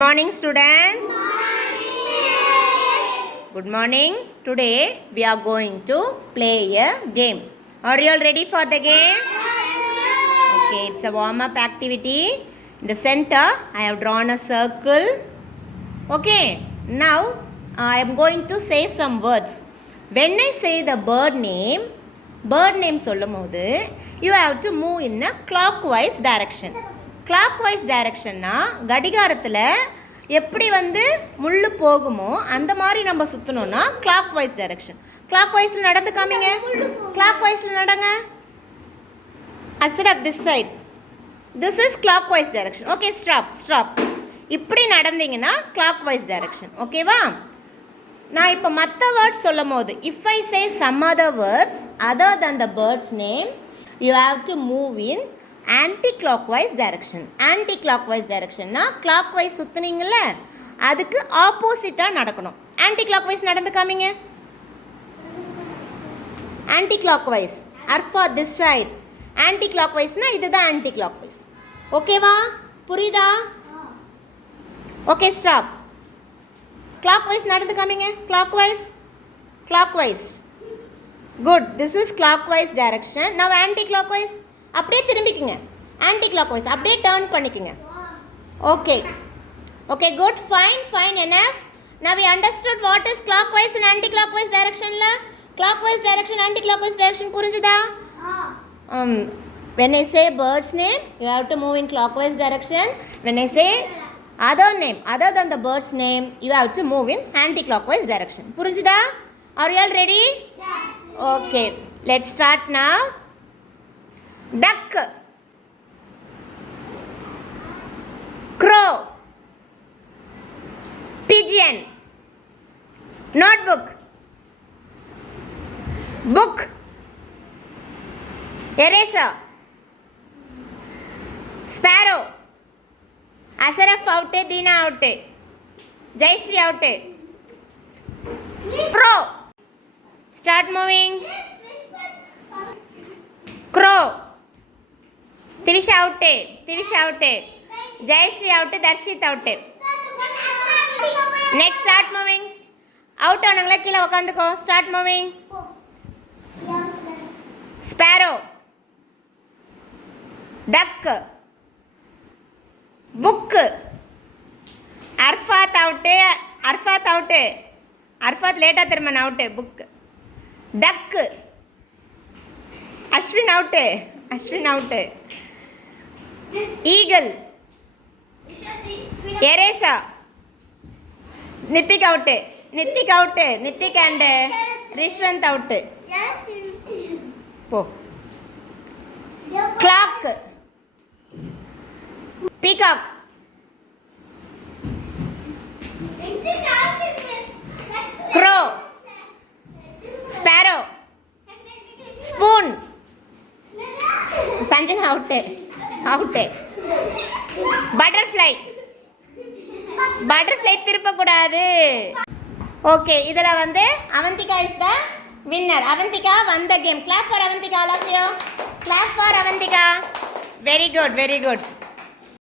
Good morning, students. Good morning. Today we are going to play a game. Are you all ready for the game? Okay, it's a warm-up activity. In the center, I have drawn a circle. Okay, now I am going to say some words. When I say the bird name சொல்லும்போது you have to move in a clockwise direction. clockwise directionனா கடிகாரத்தில் எப்படி முள்ளு போகுமோ அந்த மாதிரி நம்ம சுற்றணும்னா clockwise direction. clockwise நடந்து காமிங்க. clockwise நடங்க. Instead of this side. This is clockwise direction. Okay, stop. இப்படி நடந்தீங்கன்னா clockwise direction. ஓகேவா? நான் இப்போ மற்ற வேர்ட்ஸ் சொல்லும் போது if I say some other words other than the bird's name you have to move in anti-clockwise direction. anti-clockwise directionனா clockwise சுத்துனீங்கல்ல அதுக்கு ஆப்போசிட்டாக நடக்கணும். anti-clockwise நடந்து காமிங்க. anti-clockwise are for this side. anti-clocwiseனா இதுதான் anti-clockwise. ஓகேவா? புரியுதா? Okay, stop. clockwise நடந்து காமிங்க. clockwise. Good. This is clockwise direction. Now anti-clockwise. அப்படியே திரும்பிக்குங்க. anti-clockwise அப்படியே டர்ன் பண்ணிக்கங்க. Okay, good. Fine enough. Now we understood what is clockwise and anti-clockwise direction la. clockwise direction, anti-clockwise direction புரிஞ்சுதா? When I say bird's name you have to move in clockwise direction. When I say other name other than the bird's name you have to move in anti-clockwise direction. புரிஞ்சுதா? Are you all ready? Yes. Okay, let's start now. Duck, crow, pigeon, notebook, book, eraser, sparrow, Asaraf out, Dina out, Jayashree out, crow. Start moving. Crow. Tirisha out, Jayashree out, Darshit out. Next, start moving. Out anangla kila ukanduko. Start moving. Sparrow, duck, book, Arfat out, Arfat later terman out, book, duck, Ashwin out, eagle, eraser, Nitik out, Nitik and Rishwant out. Po. Clock, peacock, crow, sparrow, spoon, Sanjan out, butterfly திருப்ப கூடாது. Okay, இதுல Avantika is the winner. Avantika won the game. Clap for Avantika, all of you. Clap for Avantika. Very good.